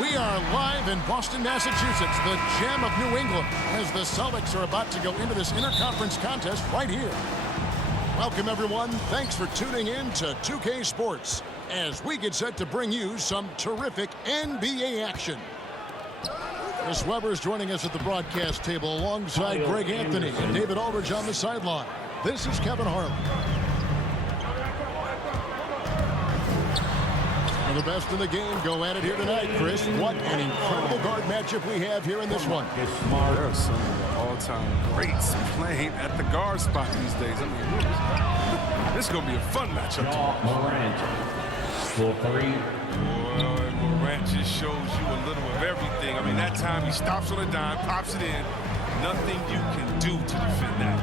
We are live in Boston, Massachusetts, the gem of New England, as the Celtics are about to go into this interconference contest right here. Welcome, everyone. Thanks for tuning in to 2K Sports as we get set to bring you some terrific NBA action. Chris Webber is joining us at the broadcast table alongside Greg Anthony and David Aldridge on the sideline. This is Kevin Harlan. The best in the game go at it here tonight, Chris. What an incredible guard matchup we have here in this one. There are some of the all-time greats playing at the guard spot these days. I mean, this is going to be a fun matchup. Morant for three. Well, Morant just shows you a little of everything. I mean, that time he stops on a dime, pops it in. Nothing you can do to defend that.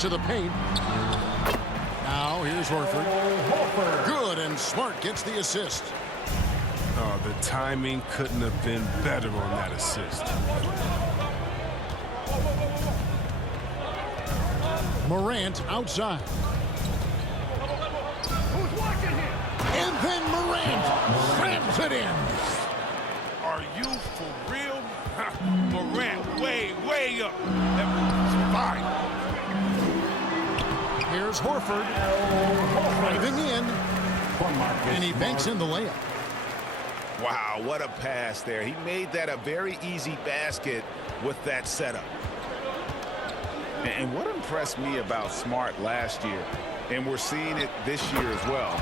To the paint. Now, here's Horford. Good, and Smart gets the assist. Oh, the timing couldn't have been better on that assist. Morant outside. And then Morant slams it in. Are you for real? Morant way up. That was fine. Here's Horford, driving in, and he banks in the layup. Wow, what a pass there. He made that a very easy basket with that setup. And what impressed me about Smart last year, and we're seeing it this year as well,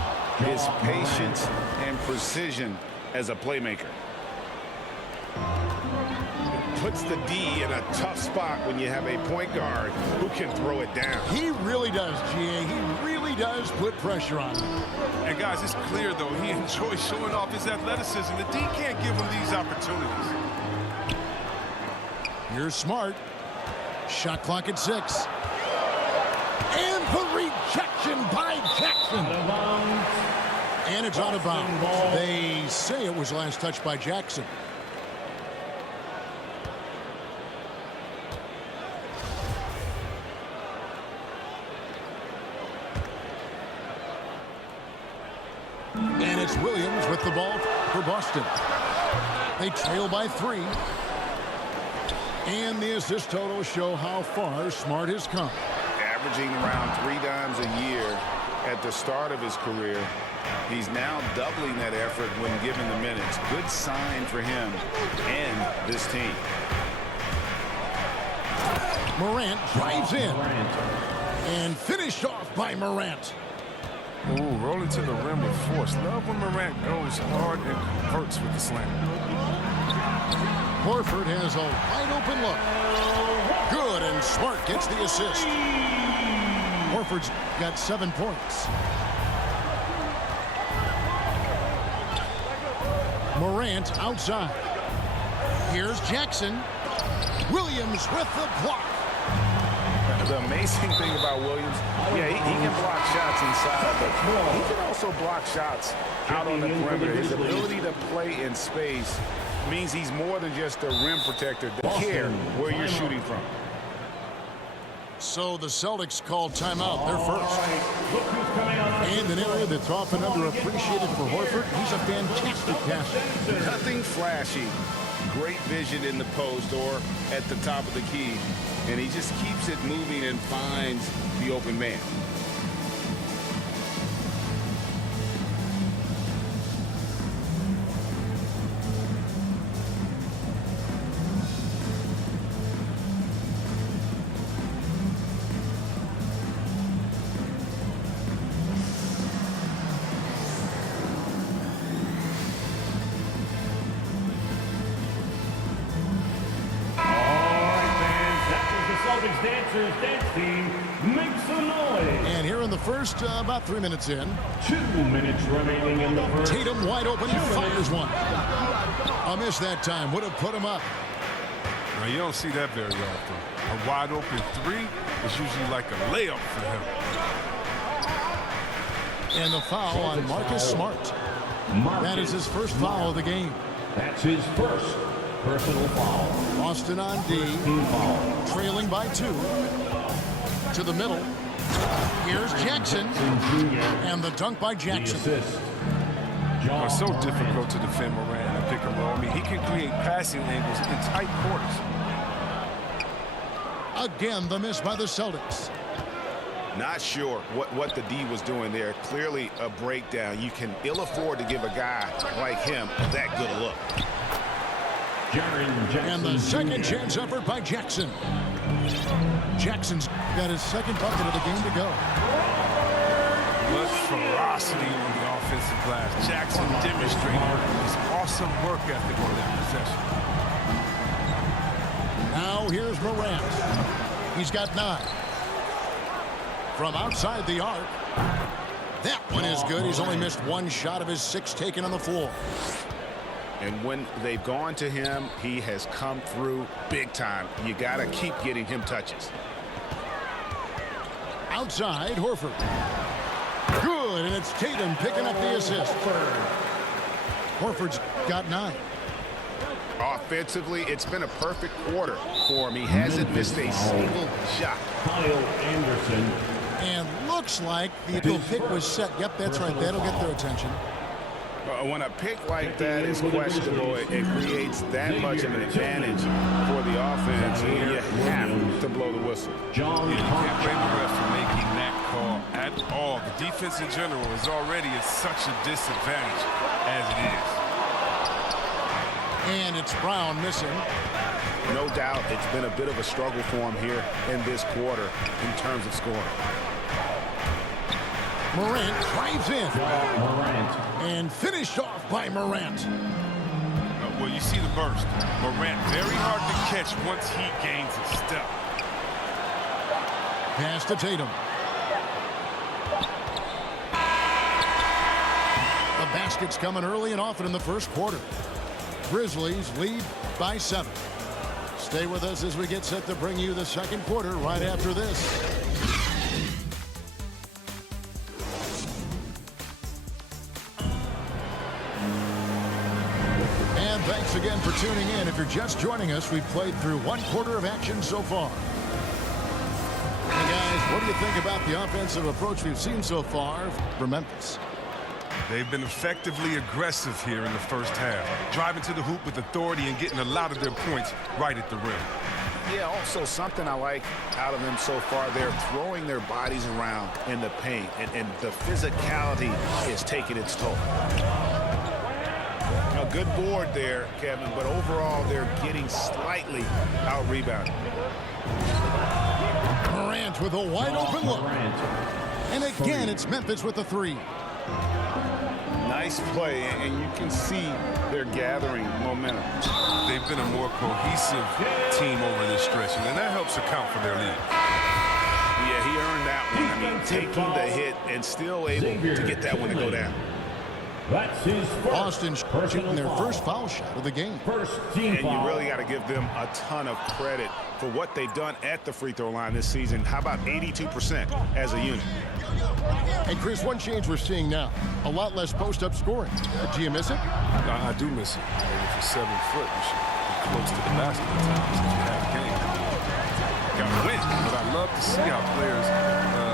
is patience and precision as a playmaker. Puts the D in a tough spot when you have a point guard who can throw it down. He really does, GA. He really does put pressure on him. And guys, it's clear, though, he enjoys showing off his athleticism. The D can't give him these opportunities. Here's Smart. Shot clock at 6. And the rejection by Jackson. And it's out of bounds. They say it was last touched by Jackson. And it's Williams with the ball for Boston. They trail by 3. And the assist totals show how far Smart has come. Averaging around 3 dimes a year at the start of his career. He's now doubling that effort when given the minutes. Good sign for him and this team. Morant drives in. And finished off by Morant. Ooh, rolling to the rim with force. Love when Morant goes hard and converts with the slam. Horford has a wide open look. Good, and Smart gets the assist. Horford's got 7 points. Morant outside. Here's Jackson. Williams with the block. The amazing thing about Williams, yeah, he can block shots inside, but he can also block shots out on the perimeter. His ability to play in space means he's more than just a rim protector. Don't care where you're shooting from. So the Celtics call timeout. They're first. And an area that's often underappreciated for Horford. He's a fantastic passer. Nothing flashy. Great vision in the post or at the top of the key. And he just keeps it moving and finds the open man. Dancers dance team, make some noise. And here in the first, about 3 minutes in. 2 minutes remaining in the first. Tatum wide open, fires one. A miss that time, would have put him up. Now, you don't see that very often. A wide open 3 is usually like a layup for him. And the foul on Marcus Smart. That is his first foul of the game. That's his first personal foul. Boston on D, trailing by 2. To the middle. Here's Jackson. And the dunk by Jackson. It's so difficult to defend Morant in a pick and roll. I mean, he can create passing angles in tight quarters. Again, the miss by the Celtics. Not sure what the D was doing there. Clearly a breakdown. You can ill afford to give a guy like him that good a look. And the second chance effort by Jackson. Jackson's got his second bucket of the game to go. Much ferocity on the offensive glass. Jackson demonstrated his awesome work ethic on that possession. Now here's Morant. He's got 9. From outside the arc. That one is good. He's only missed 1 shot of his 6 taken on the floor. And when they've gone to him, he has come through big time. You got to keep getting him touches. Outside, Horford. Good, and it's Tatum picking up the assist. Horford's got 9. Offensively, it's been a perfect quarter for him. He hasn't missed a single shot. Kyle Anderson. And looks like the pick was set. Yep, that's right. That'll get their attention. When a pick like that is questionable, it creates that much of an advantage for the offense, and you have to blow the whistle. You can't blame the ref for making that call at all. The defense in general is already at such a disadvantage as it is. And it's Brown missing. No doubt it's been a bit of a struggle for him here in this quarter in terms of scoring. Morant drives in. Morant. And finished off by Morant. Well, you see the burst. Morant very hard to catch once he gains a step. Pass to Tatum. The basket's coming early and often in the first quarter. Grizzlies lead by 7. Stay with us as we get set to bring you the second quarter right after this. And thanks again for tuning in. If you're just joining us, we've played through 1 quarter of action so far. Hey guys, what do you think about the offensive approach we've seen so far for Memphis? They've been effectively aggressive here in the first half, driving to the hoop with authority and getting a lot of their points right at the rim. Yeah, also something I like out of them so far, they're throwing their bodies around in the paint, and the physicality is taking its toll. A good board there, Kevin, but overall they're getting slightly out-rebounded. Morant with a wide-open look. And again, it's Memphis with the 3. Nice play, and you can see they're gathering momentum. They've been a more cohesive team over this stretch, and that helps account for their lead. Yeah, he earned that one. I mean, taking the hit and still able to get that one to go down. That's his Boston shooting their first foul shot of the game. First team And you really got to give them a ton of credit for what they've done at the free throw line this season. How about 82% as a unit? Hey, Chris, one change we're seeing now. A lot less post-up scoring. Do you miss it? I do miss it. I mean, if you're 7 foot, you should be close to the basket at times since you have a game. Got to win, but I love to see how players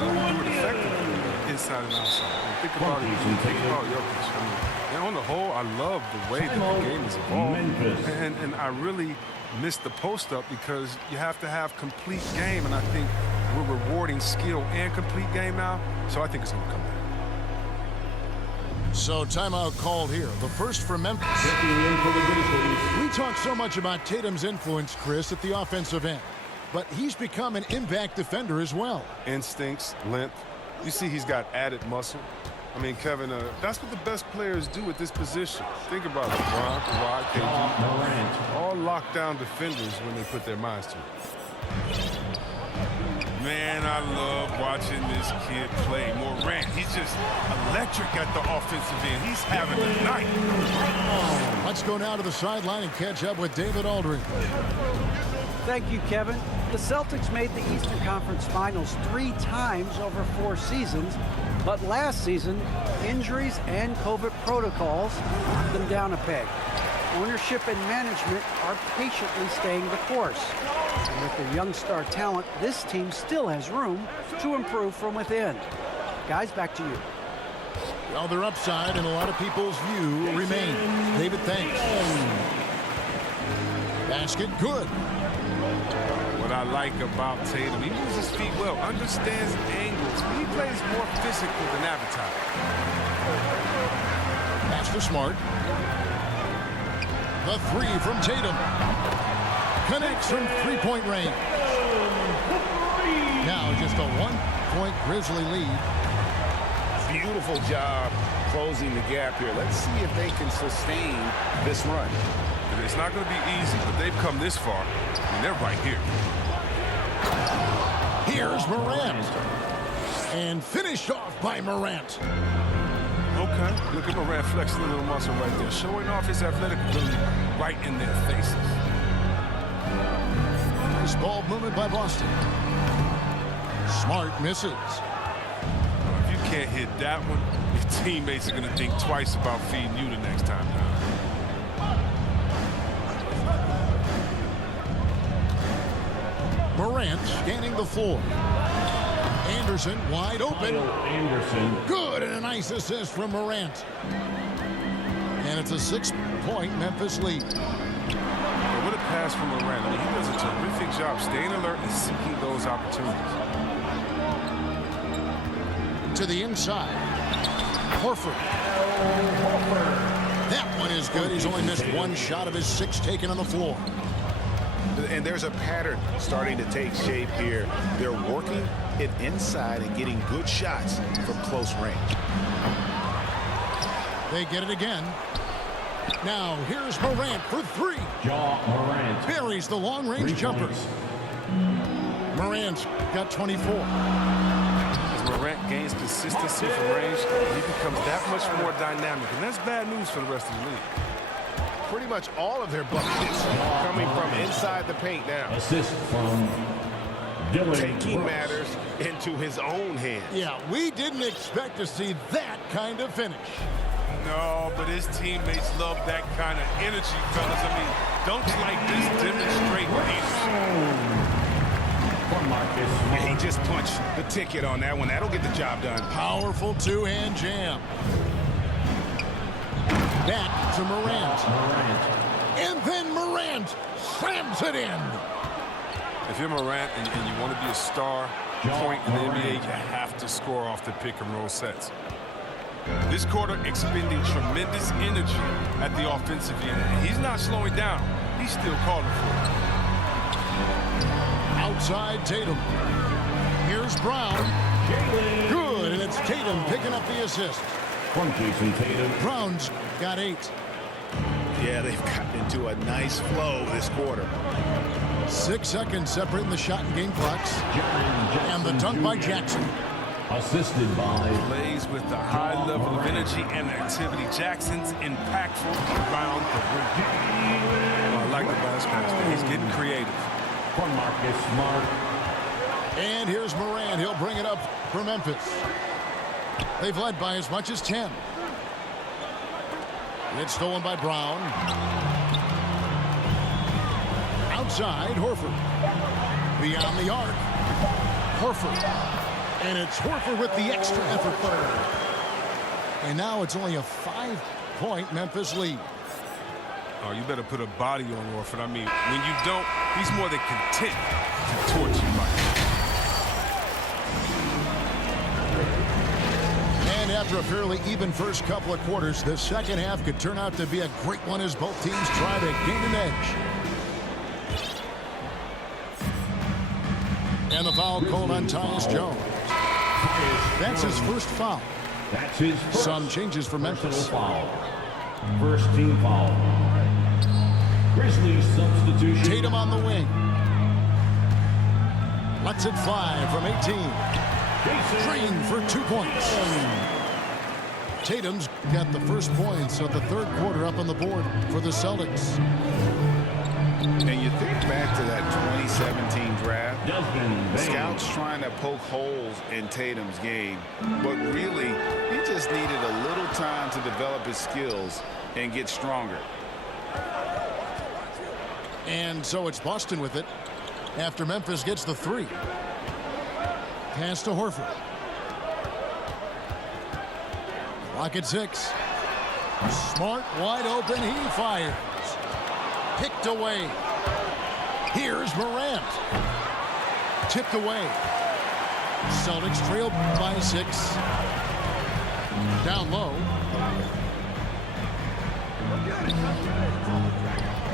do it effectively inside and outside. I mean, think about it. Think about Jokic. I mean, and on the whole, I love the way that the game is evolved. And I really miss the post-up because you have to have complete game, and I think we're rewarding skill and complete game now, so I think it's going to come back. So timeout called here. The first for Memphis. checking in for the Grizzlies. We talk so much about Tatum's influence, Chris, at the offensive end. But he's become an impact defender as well. Instincts, length. You see he's got added muscle. I mean, Kevin, that's what the best players do at this position. Think about it. LeBron, Kawhi, KD. Morant. All lockdown defenders when they put their minds to it. Man, I love watching this kid play. Morant, he's just electric at the offensive end. He's having a night. Let's go now to the sideline and catch up with David Aldridge. Thank you, Kevin. The Celtics made the Eastern Conference Finals 3 times over 4 seasons, but last season, injuries and COVID protocols knocked them down a peg. Ownership and management are patiently staying the course. And with their young star talent, this team still has room to improve from within. Guys, back to you. Well, their upside in a lot of people's view remains. David, thanks. Basket, good. What I like about Tatum, he moves his feet well, understands angles. He plays more physical than advertised. Pass to Smart. The three from Tatum. Connects from three-point range. Now just a one-point Grizzly lead. Beautiful job closing the gap here. Let's see if they can sustain this run. It's not going to be easy, but they've come this far. I mean, they're right here. Here's Morant. And finished off by Morant. Okay. Look at Morant flexing a little muscle right there, showing off his athletic ability right in their faces. Nice ball movement by Boston. Smart misses. If you can't hit that one, your teammates are going to think twice about feeding you the next time down. Morant scanning the floor. Anderson wide open. Anderson. Good, and a nice assist from Morant. And it's a 6-point Memphis lead. But what a pass from Morant. I mean, he does a terrific job staying alert and seeking those opportunities. To the inside. Horford. That one is good. He's only missed one shot of his 6 taken on the floor. And there's a pattern starting to take shape here. They're working it inside and getting good shots from close range. They get it again. Now here's Morant for 3. Ja Morant. Buries the long-range 3 jumper. points. Morant's got 24. As Morant gains consistency from range, he becomes that much more dynamic. And that's bad news for the rest of the league. Pretty much all of their buckets coming from inside the paint now. Assist from Dylan Taking Brooks. matters into his own hands. Yeah, we didn't expect to see that kind of finish. No, but his teammates love that kind of energy, fellas. I mean, dunks like this demonstrate leadership. From Marcus Yeah, he Smart. just punched the ticket on that one. That'll get the job done. Powerful two-hand jam. Back to Morant. Morant. And then Morant slams it in. If you're Morant and you want to be a star point in the NBA, you have to score off the pick-and-roll sets. This quarter expending tremendous energy at the offensive end. He's not slowing down. He's still calling for it. Outside Tatum. Here's Brown. Good, and it's Tatum picking up the assist. From Jason Tatum. Brown's got 8. Yeah, they've gotten into a nice flow this quarter. 6 seconds separating the shot and game clocks. And the dunk by Jackson. Assisted by Plays with a high level of energy and activity. Jackson's impactful around the rim. I like the basket. He's getting creative. from Marcus Smart. And here's Morant. He'll bring it up for Memphis. They've led by as much as 10. It's stolen by Brown. Outside, Horford. Beyond the arc. Horford. And it's Horford with the extra effort. And now it's only a 5-point Memphis lead. Oh, you better put a body on Horford. I mean, when you don't, he's more than content to torch you like that. And after a fairly even first couple of quarters, the second half could turn out to be a great one as both teams try to gain an edge. And the foul called on Tyus Jones. That's his first foul. That's his first Some changes for Memphis. foul. First team foul. Grizzlies substitution. Tatum on the wing. Lets it fly from 18. Green for 2 points. Tatum's got the first points of the third quarter up on the board for the Celtics. And you think back to that 2017 draft, Desmond Bain. scouts trying to poke holes in Tatum's game, but really, he just needed a little time to develop his skills and get stronger. And so it's Boston with it after Memphis gets the 3. Pass to Horford. Clock at 6. Smart, wide open, he fires. Picked away. Here's Morant. Tipped away. Celtics trail by 6. Down low.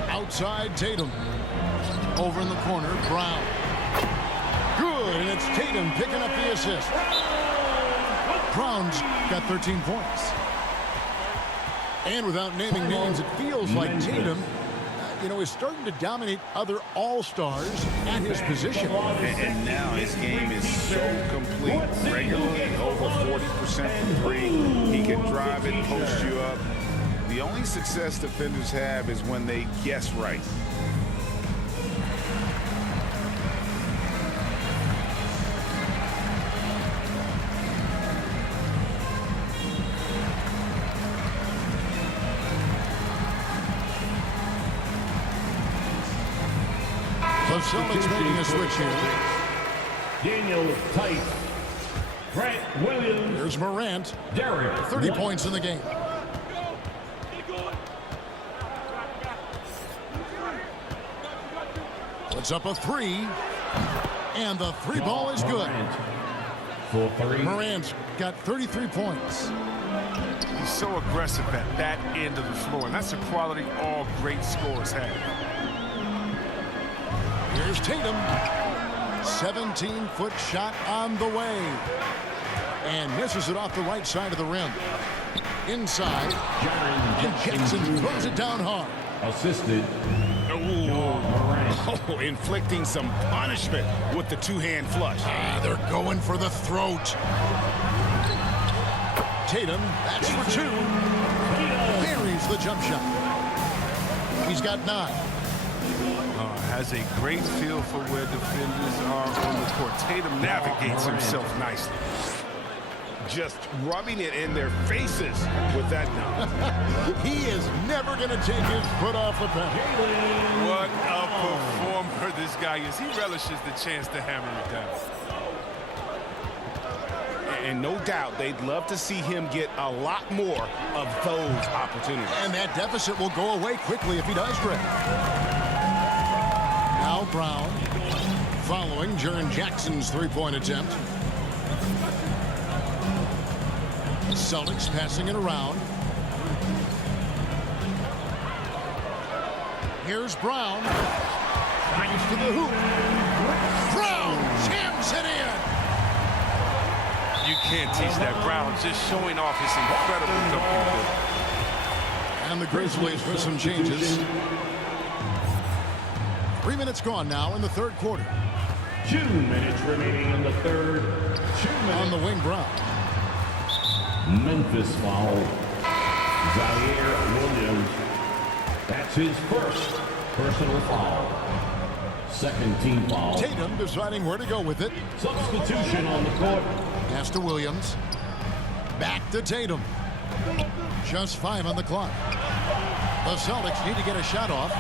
Outside Tatum. Over in the corner, Brown. Good, and it's Tatum picking up the assist. Brown's got 13 points. And without naming names, it feels like Tatum, is starting to dominate other all-stars at his position. And now his game is so complete. Regularly over 40% from 3. He can drive it, post you up. The only success defenders have is when they guess right. The Celtics making a switch here. Daniel Tice. Grant Williams. Here's Morant. Derek. 30 points in the game. Puts up a 3. And the 3 ball is good. For 3. Morant's got 33 points. He's so aggressive at that end of the floor, and that's a quality all great scorers have. Here's Tatum. 17-foot shot on the way. And misses it off the right side of the rim. Inside. And Jackson throws it down hard. Assisted. Oh, inflicting some punishment with the two-hand flush. They're going for the throat. Tatum, that's for 2. Buries the jump shot. He's got 9. Has a great feel for where defenders are on the court. Tatum navigates himself nicely. Just rubbing it in their faces with that now. He is never going to take his foot off the pedal. What a performer this guy is. He relishes the chance to hammer it down. And no doubt they'd love to see him get a lot more of those opportunities. And that deficit will go away quickly if he does, Greg. Now Brown following Jaren Jackson's 3-point attempt. Celtics passing it around. Here's Brown. Fires to the hoop. Brown jams it in. You can't teach that. Brown just showing off his incredible dunking ability. And the Grizzlies with some changes. 3 minutes gone now in the third quarter. 2 minutes remaining in the third. 2 minutes. On the wing, Brown. Memphis foul. Zaire Williams. That's his first personal foul. Second team foul. Tatum deciding where to go with it. Substitution on the court. Pass to Williams. Back to Tatum. Just 5 on the clock. The Celtics need to get a shot off.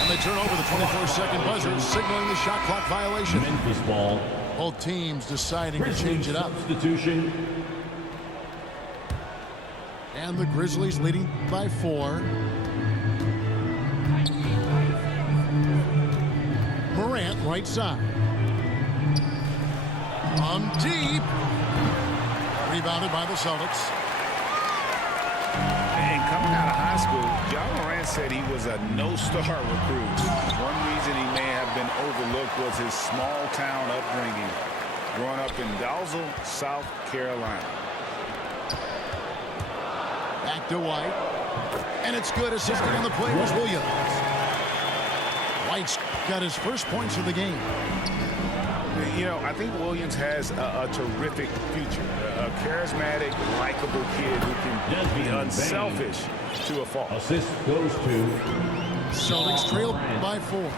And they turn over the 24-second buzzer, signaling the shot clock violation. Memphis ball. Both teams deciding to change it up. Substitution. And the Grizzlies leading by 4. Morant, right side. From deep. Rebounded by the Celtics. And coming out of high school, John Morant said he was a no-star recruit. One reason he may have been overlooked was his small-town upbringing, growing up in Dalzell, South Carolina. Back to White. And it's good. Assisting on the play was Williams. White's got his first points of the game. You know, I think Williams has a terrific future. A charismatic, likable kid who can be unselfish to a fault. Assist goes to Celtics trail by 4.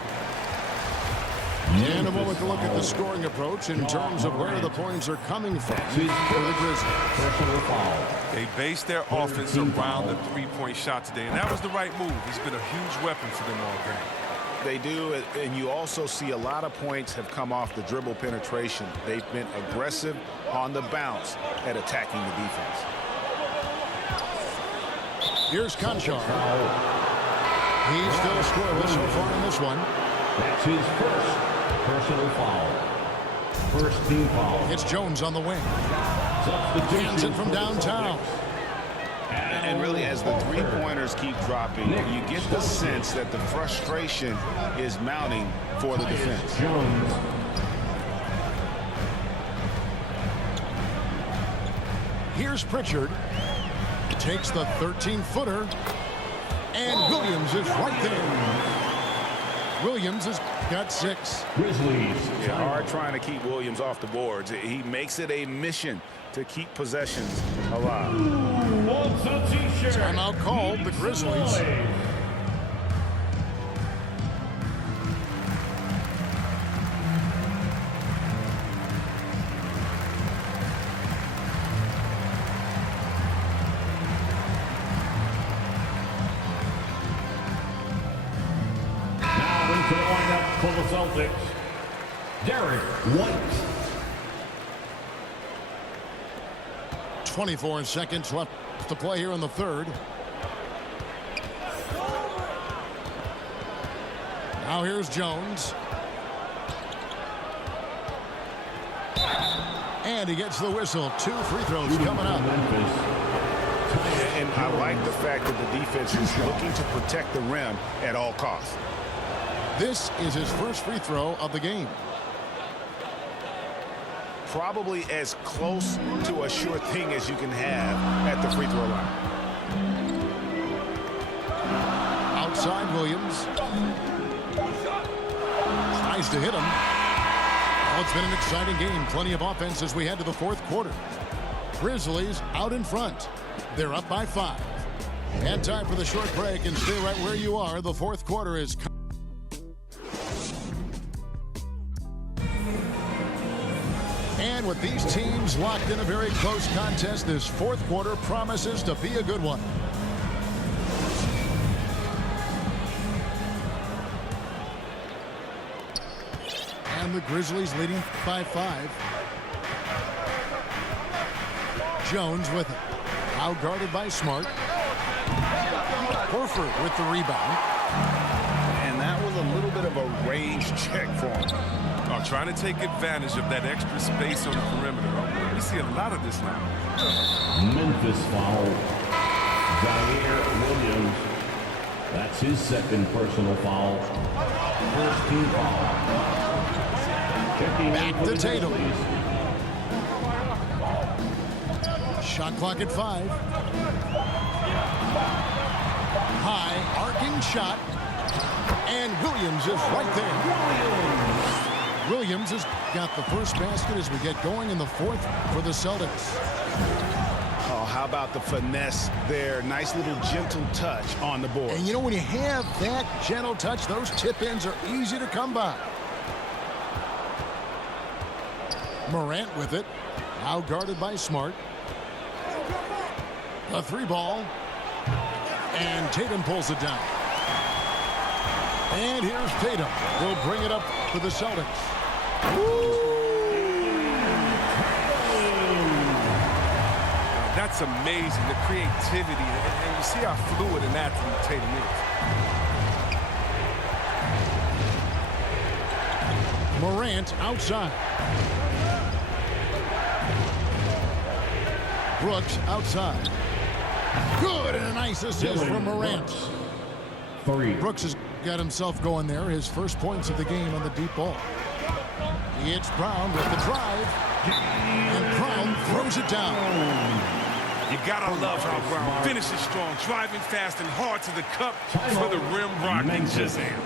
And a moment to look at the scoring approach in terms of where the points are coming from for the Grizzlies. personal foul. They base their offense around the three-point shot today, and that was the right move. It's been a huge weapon for them all game. They do, and you also see a lot of points have come off the dribble penetration. They've been aggressive on the bounce at attacking the defense. Here's Conchar. He's still scoreless so far in this one. That's his first personal foul. First team foul. It's Jones on the wing. Substitution Hands it from downtown. And really, as the three-pointers keep dropping, you get the sense that the frustration is mounting for the defense. Jones. Here's Pritchard. Takes the 13-footer. And Williams is right there. Williams has got 6. Grizzlies. Yeah, hard trying to keep Williams off the boards. He makes it a mission to keep possessions alive. Timeout called, the Grizzlies. Now into the lineup for the Celtics, Derek White. 24 seconds left to play here in the third. Now here's Jones. And he gets the whistle. 2 free throws coming up. And I like the fact that the defense is looking to protect the rim at all costs. This is his first free throw of the game. Probably as close to a sure thing as you can have at the free throw line. Outside Williams. Tries to hit him. Well, it's been an exciting game. Plenty of offense as we head to the fourth quarter. Grizzlies out in front. They're up by 5. And time for the short break, and stay right where you are. The fourth quarter is and with these teams locked in a very close contest, this fourth quarter promises to be a good one. And the Grizzlies leading by 5. Jones with it. Out guarded by Smart. Horford with the rebound. And that was a little bit of a range check for him. Trying to take advantage of that extra space on the perimeter. We see a lot of this now. Memphis foul. Zaire Williams. That's his second personal foul. First team foul. Back to Tatum. Shot clock at 5. High arcing shot. And Williams is right there. Williams has got the first basket as we get going in the fourth for the Celtics. Oh, how about the finesse there? Nice little gentle touch on the board. And you know, when you have that gentle touch, those tip-ins are easy to come by. Morant with it. Now guarded by Smart. A 3-ball. And Tatum pulls it down. And here's Tatum. He'll bring it up for the Celtics. That's amazing, the creativity, and you see how fluid an athlete Tatum is. Morant outside. Brooks outside. Good, and a nice assist from Morant. 3. Brooks has got himself going there. His first points of the game on the deep ball. It's Brown with the drive. And Brown throws it down. You gotta love how Brown finishes strong, driving fast and hard to the cup for the rim rocking Shazam.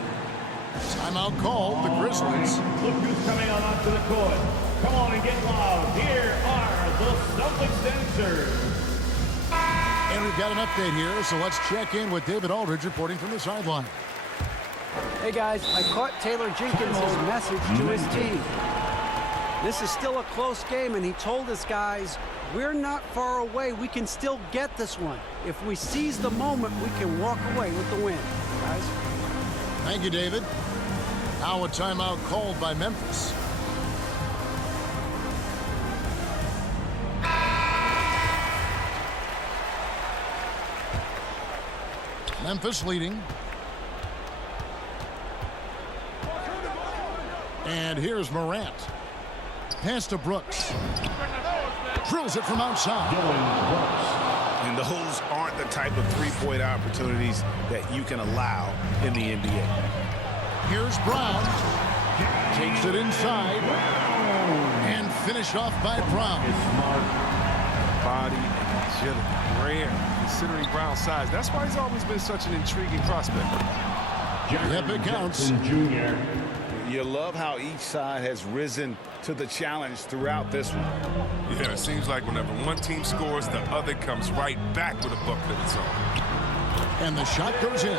Timeout called, the Grizzlies. Look who's coming on onto the court. Come on and get loud. Here are the Celtics dancers. And we've got an update here, so let's check in with David Aldridge reporting from the sideline. Hey guys, I caught Taylor Jenkins' message to his team. This is still a close game, and he told us guys, we're not far away. We can still get this one. If we seize the moment, we can walk away with the win. Guys. Thank you, David. Now a timeout called by Memphis. Memphis leading. And here's Morant. Pass to Brooks. Drills it from outside. And those aren't the type of three-point opportunities that you can allow in the NBA. Here's Brown. Takes it inside. And finished off by Brown. Body and agility. Rare, considering Brown's size. That's why he's always been such an intriguing prospect. Yep, it counts. Jr. You love how each side has risen to the challenge throughout this one. Yeah, it seems like whenever one team scores, the other comes right back with a bucket of its own. And the shot goes in.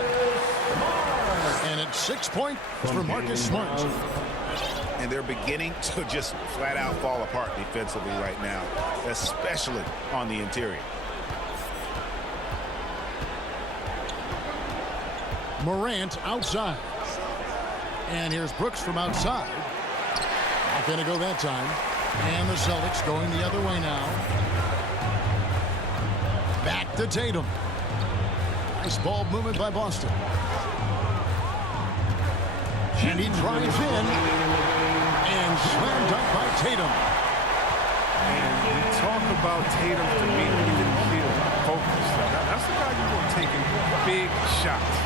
And it's 6 points for Marcus Smart. And they're beginning to just flat out fall apart defensively right now, especially on the interior. Morant outside. And here's Brooks from outside. Not going to go that time. And the Celtics going the other way now. Back to Tatum. Nice ball movement by Boston. And he drives in. And slam dunk by Tatum. And we talk about Tatum to me even feel focused. That's the guy you want taking big shots.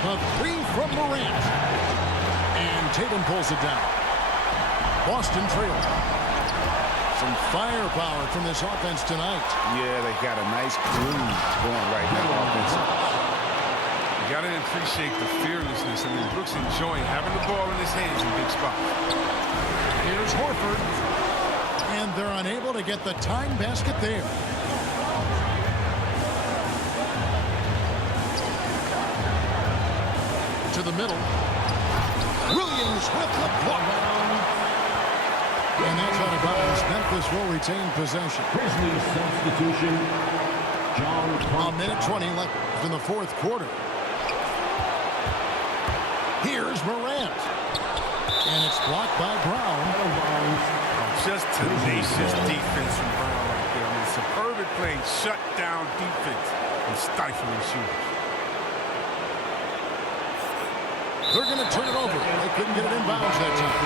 A three from Morant. And Tatum pulls it down. Boston trailing. Some firepower from this offense tonight. Yeah, they got a nice groove going right now offensively. You got to appreciate the fearlessness. I mean, Brooks enjoying having the ball in his hands in big spots. Here's Horford. And they're unable to get the time basket there. To the middle. Williams with the block. And that's out of bounds. Memphis will retain possession. Grizzlies substitution. A minute 20 left in the fourth quarter. Here's Morant. And it's blocked by Brown. Just tenacious defense from Brown right there. I mean, superb at playing shutdown defense and stifling shooters. They're going to turn it over. They couldn't get it inbounds that time.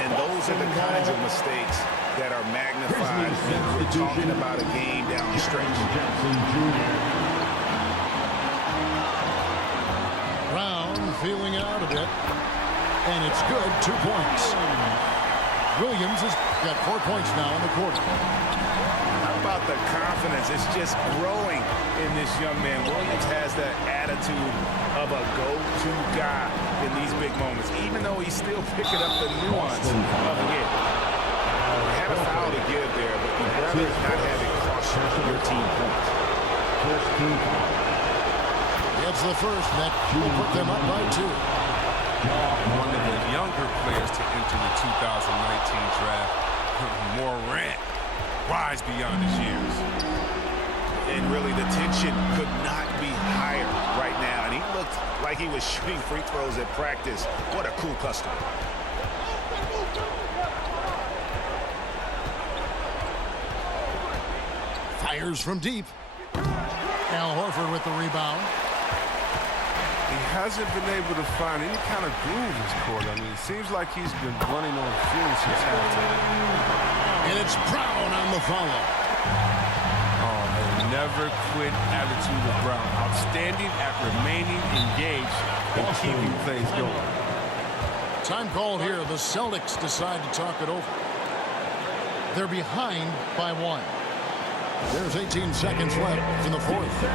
And those are the kinds of mistakes that are magnified when we're talking about a game down the stretch. Brown feeling out a bit. And it's good. 2 points. Williams has got 4 points now in the quarter. How about the confidence? It's just growing in this young man. Williams has that attitude of a go-to guy in these big moments, even though he's still picking up the nuance of the game. Had a foul to give there, but you'd rather not have it cost your team points. It's the first that will put them up by 2. One of the younger players to enter the 2019 draft, Morant, rise beyond his years. And really, the tension could not be higher right now. And he looked like he was shooting free throws at practice. What a cool customer. Fires from deep. Al Horford with the rebound. He hasn't been able to find any kind of groove this quarter. I mean, it seems like he's been running on fumes since halftime. And it's Brown on the follow. Oh, the never quit attitude of Brown. Outstanding at remaining engaged and keeping plays going. Time called here. The Celtics decide to talk it over. They're behind by 1. There's 18 seconds left in the fourth.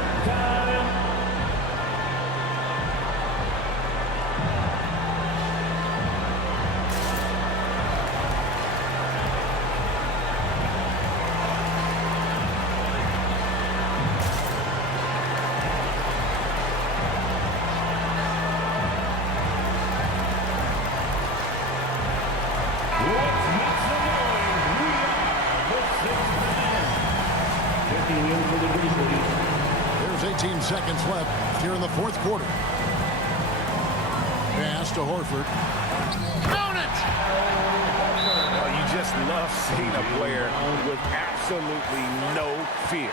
There's 18 seconds left here in the fourth quarter. Pass to Horford. Count it! Well, you just just love seeing a player with absolutely no fear.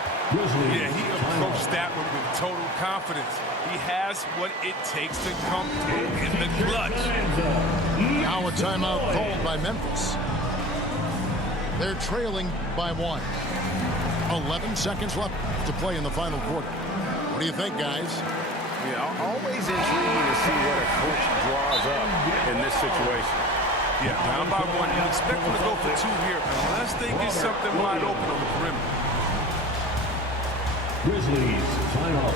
Yeah, he approached that one with total confidence. He has what it takes to come through in the clutch. Now a timeout called by Memphis. They're trailing by 1. 11 seconds left to play in the final quarter. What do you think, guys? Yeah, always intriguing to see what a coach draws up in this situation. Yeah, down by 1. You expect them to go for 2 here unless they get something wide open on the perimeter. Grizzlies, timeout.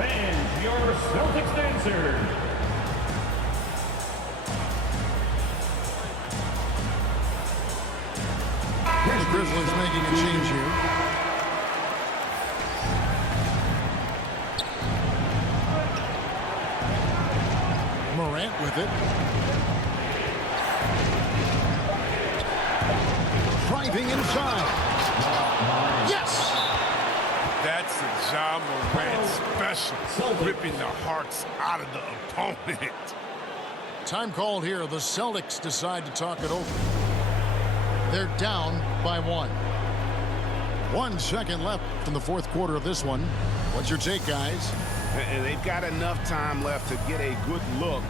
Fans, your Celtics answer. The Grizzlies making a change here. Morant with it. Driving inside. Yes! That's a Ja Morant special, ripping the hearts out of the opponent. Time called here. The Celtics decide to talk it over. They're down by 1. 1 second left in the fourth quarter of this one. What's your take, guys? And they've got enough time left to get a good look.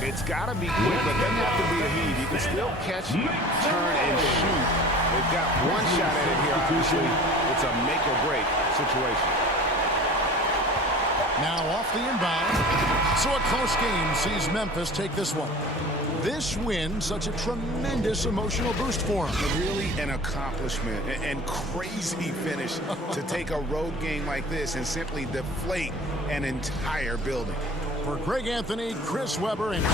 It's got to be quick, but doesn't have to be a heave. You can still catch, turn, and shoot. They've got one shot at it here, obviously. It's a make-or-break situation. Now off the inbound. So a close game sees Memphis take this one. This win, such a tremendous emotional boost for them. Really an accomplishment and crazy finish to take a road game like this and simply deflate an entire building. For Greg Anthony, Chris Webber, and